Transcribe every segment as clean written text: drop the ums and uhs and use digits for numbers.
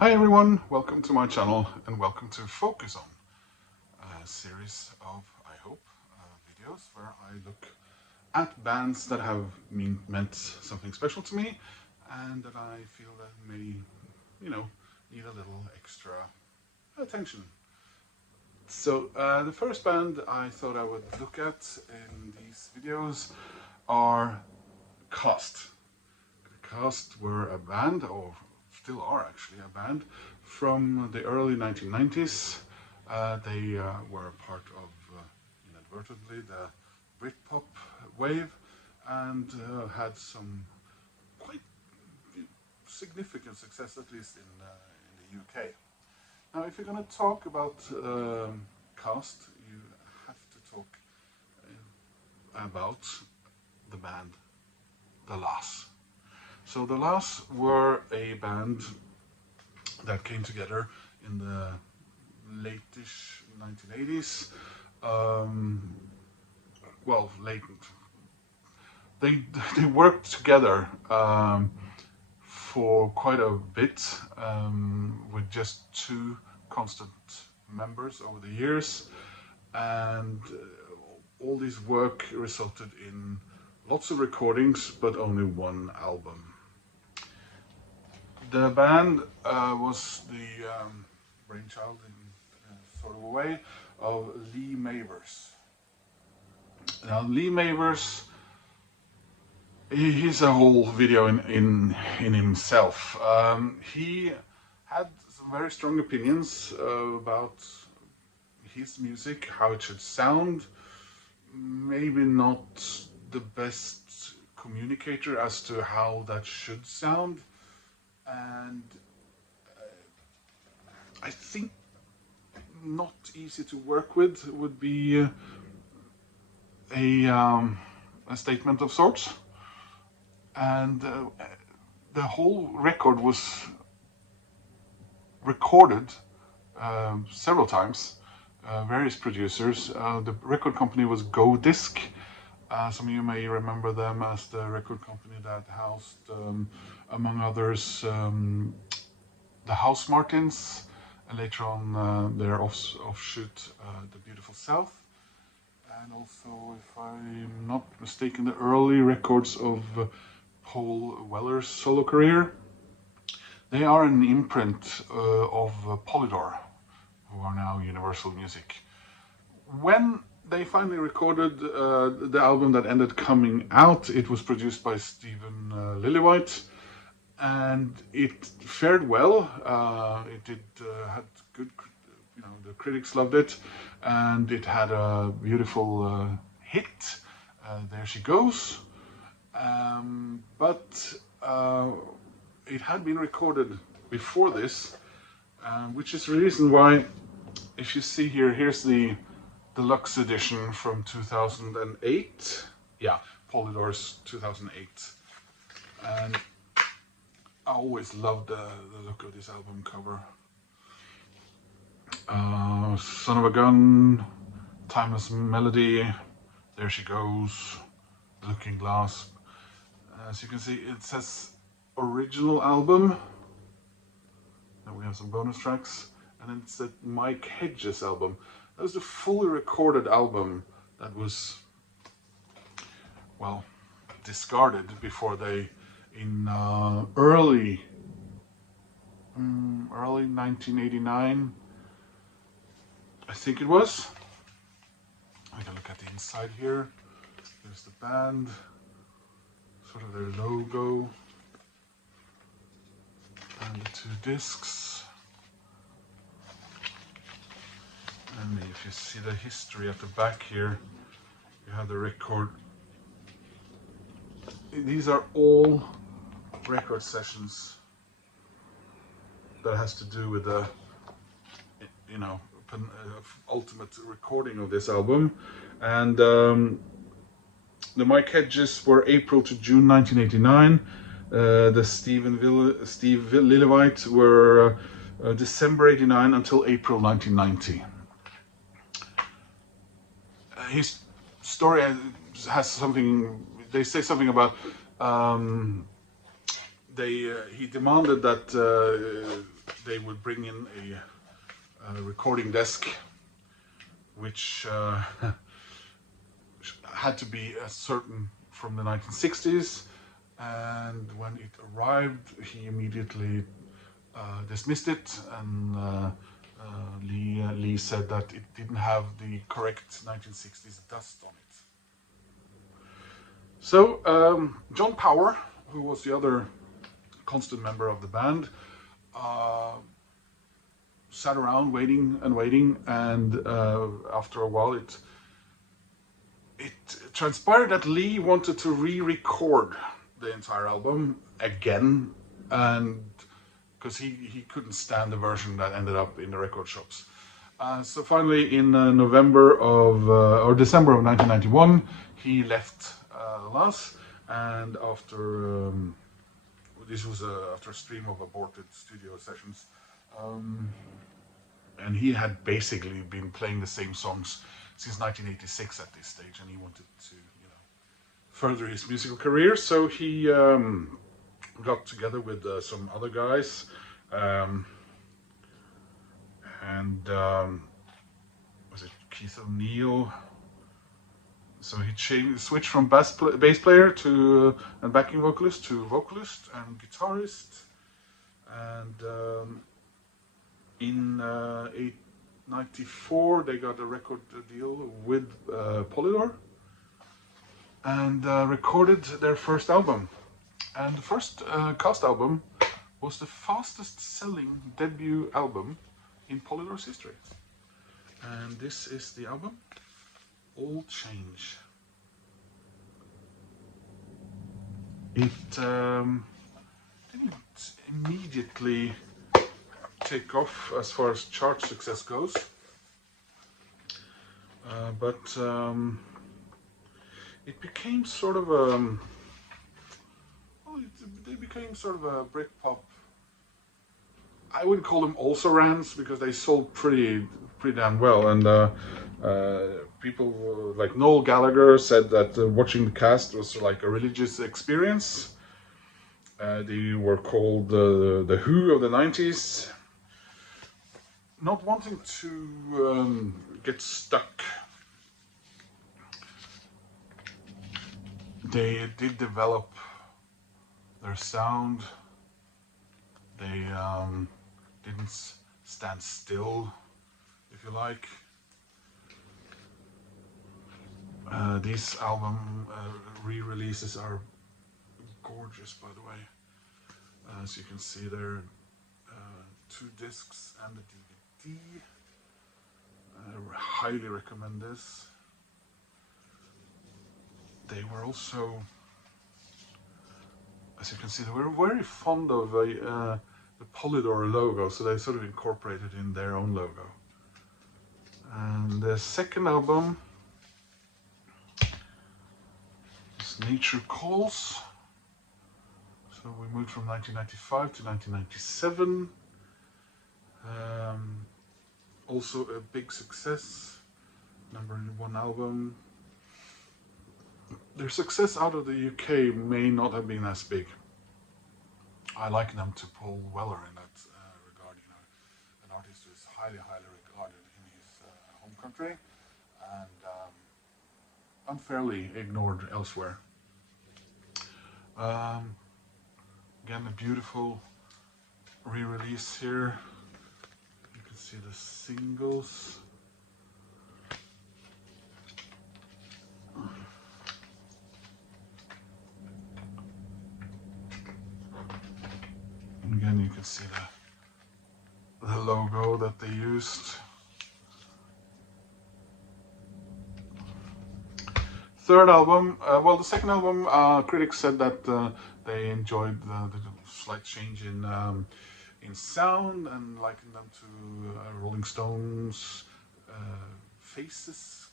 Hi everyone, welcome to my channel and welcome to Focus On, a series of, I hope, videos where I look at bands that have meant something special to me and that I feel that may, need a little extra attention. So the first band I thought I would look at in these videos are Cast. Cast were a band, or still are actually a band, from the early 1990s. They were part of, inadvertently, the Britpop wave and had some quite significant success, at least in the UK. Now, if you're going to talk about Cast, you have to talk about the band The Lass. So The Lass were a band that came together in the late-ish 1980s. Well, late. They worked together for quite a bit with just two constant members over the years, and all this work resulted in lots of recordings, but only one album. The band was the brainchild, in sort of a way, of Lee Mavers. Now, Lee Mavers, he's a whole video in himself. He had some very strong opinions about his music, how it should sound. Maybe not the best communicator as to how that should sound. And I think not easy to work with would be a statement of sorts. And the whole record was recorded several times. Various producers. The record company was Go Disc. Some of you may remember them as the record company that housed, among others, the House Martins, and later on their offshoot, the Beautiful South, and also, if I'm not mistaken, the early records of Paul Weller's solo career. They are an imprint of Polydor, who are now Universal Music. When they finally recorded the album that ended coming out, it was produced by Stephen Lillywhite, and it fared well. It did had good, the critics loved it, and it had a beautiful hit. There She Goes, but it had been recorded before this, which is the reason why, if you see here, here's the deluxe edition from 2008. Yeah, Polydor's 2008. And I always loved the look of this album cover. Son of a Gun, Timeless Melody, There She Goes, Looking Glass. As you can see, it says original album. And we have some bonus tracks. And then it's the Mike Hedges album. That was the fully recorded album that was, well, discarded before they, in early 1989, I think it was. We can look at the inside here. There's the band, sort of their logo, and the two discs. And if you see the history at the back here, you have the record. These are all record sessions that has to do with the, ultimate recording of this album. And the Mike Hedges were April to June 1989. The Steve Lillywhite were December 89 until April 1990. His story has something. They say something about he demanded that they would bring in a recording desk, which had to be a certain from the 1960s, and when it arrived, he immediately dismissed it, and Lee said that it didn't have the correct 1960s dust on it. So John Power, who was the other constant member of the band, sat around waiting and waiting, and after a while it transpired that Lee wanted to re-record the entire album again, and because he couldn't stand the version that ended up in the record shops. So finally, in December of 1991, he left Las, and after this was after a stream of aborted studio sessions, and he had basically been playing the same songs since 1986 at this stage, and he wanted to, further his musical career. So he got together with some other guys, and was it Keith O'Neill? So he switched from bass player to and backing vocalist to vocalist and guitarist, and in 1994 they got a record deal with Polydor, and recorded their first album. And the first cast album was the fastest selling debut album in Polydor's history. And this is the album, All Change. It didn't immediately take off as far as chart success goes, but it became sort of a they became sort of a Britpop. I wouldn't call them also-rans because they sold pretty damn well, and people like Noel Gallagher said that watching the cast was like a religious experience. They were called the Who of the 90s. Not wanting to get stuck, they did develop their sound. They didn't stand still, if you like. These album re-releases are gorgeous, by the way. As you can see there, 2 discs and a DVD. I highly recommend this. They were also, as you can see, they were very fond of the Polydor logo, so they sort of incorporated in their own logo. And the second album is Nature Calls. So we moved from 1995 to 1997. Also a big success, #1 album. Their success out of the UK may not have been as big. I liken them to Paul Weller in that regard. An artist who is highly regarded in his home country and unfairly ignored elsewhere. Again, a beautiful re-release here. You can see the singles. Again, you can see the logo that they used. Third album, well, the second album, critics said that they enjoyed the slight change in sound and likened them to Rolling Stones, Faces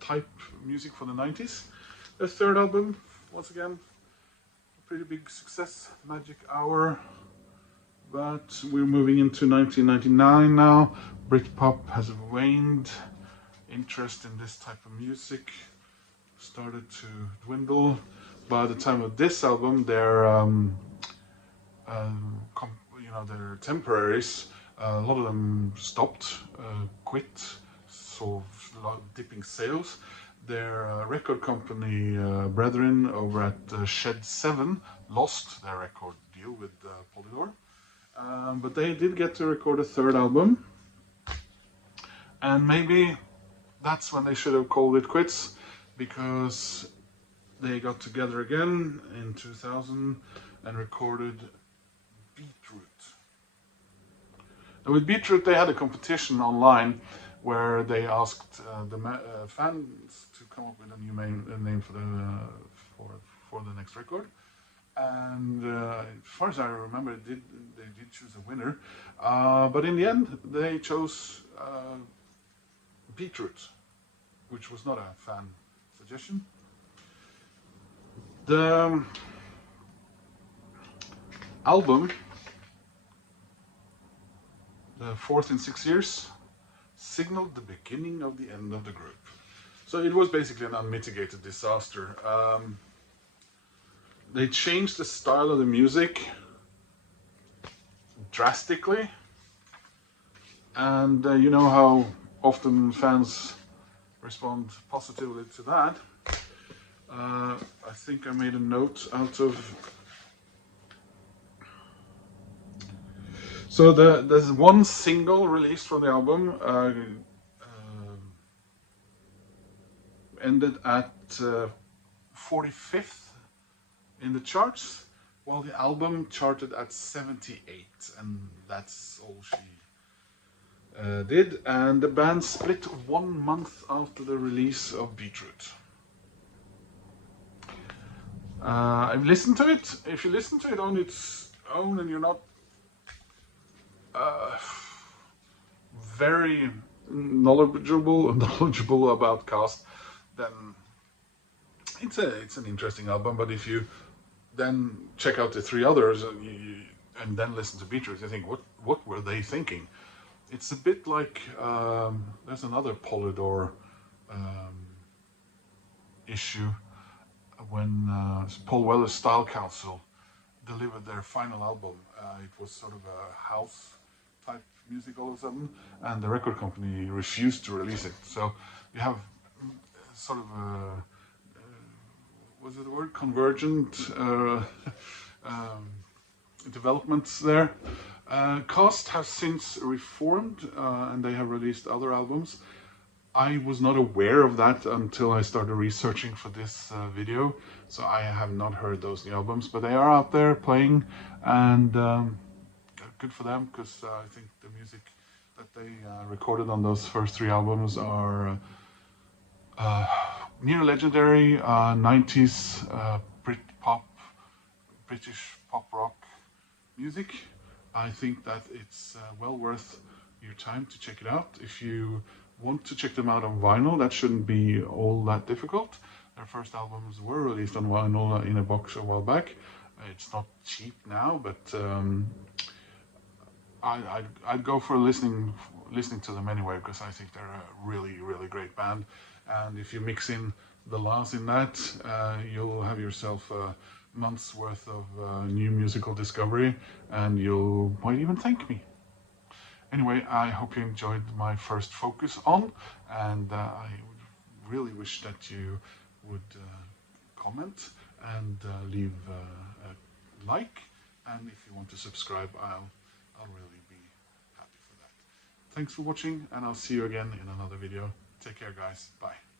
type music for the 90s. The third album, once again, pretty big success, Magic Hour, but we're moving into 1999 now. Britpop has waned. Interest in this type of music started to dwindle. By the time of this album, their their temporaries. A lot of them stopped, quit, sort of dipping sales. Their record company brethren over at Shed 7 lost their record deal with Polydor. But they did get to record a third album. And maybe that's when they should have called it quits, because they got together again in 2000 and recorded Beetroot. Now with Beetroot, they had a competition online where they asked the fans to come up with a new name for the next record. And as far as I remember, they did choose a winner. But in the end, they chose Beetroot, which was not a fan suggestion. The album, the fourth in 6 years, signaled the beginning of the end of the group. So it was basically an unmitigated disaster. They changed the style of the music drastically, and you know how often fans respond positively to that. I think I made a note out of. So there's one single released from the album, ended at 45th in the charts, while the album charted at 78, and that's all she did. And the band split 1 month after the release of Beetroot. I've listened to it. If you listen to it on its own and you're not very knowledgeable about Cast, then it's an interesting album. But if you then check out the three others and then listen to Beetroot, you think, what were they thinking? It's a bit like there's another Polydor issue when Paul Weller's Style Council delivered their final album. It was sort of a house type music all of a sudden, and the record company refused to release it. So you have sort of was it the word convergent developments there. Cast has since reformed, and they have released other albums. I was not aware of that until I started researching for this video, so I have not heard those new albums, but they are out there playing, and good for them, because I think the music that they recorded on those first three albums are near legendary 90s Britpop, British pop rock music. I think that it's well worth your time to check it out. If you want to check them out on vinyl, that shouldn't be all that difficult. Their first albums were released on vinyl in a box a while back. It's not cheap now, but I'd go for listening to them anyway, because I think they're a really great band. And if you mix in the Lars in that, you'll have yourself a month's worth of new musical discovery, and you might even thank me. Anyway, I hope you enjoyed my first focus on, and I would really wish that you would comment and leave a like, and if you want to subscribe, I'll really be happy for that. Thanks for watching, and I'll see you again in another video. Take care, guys. Bye.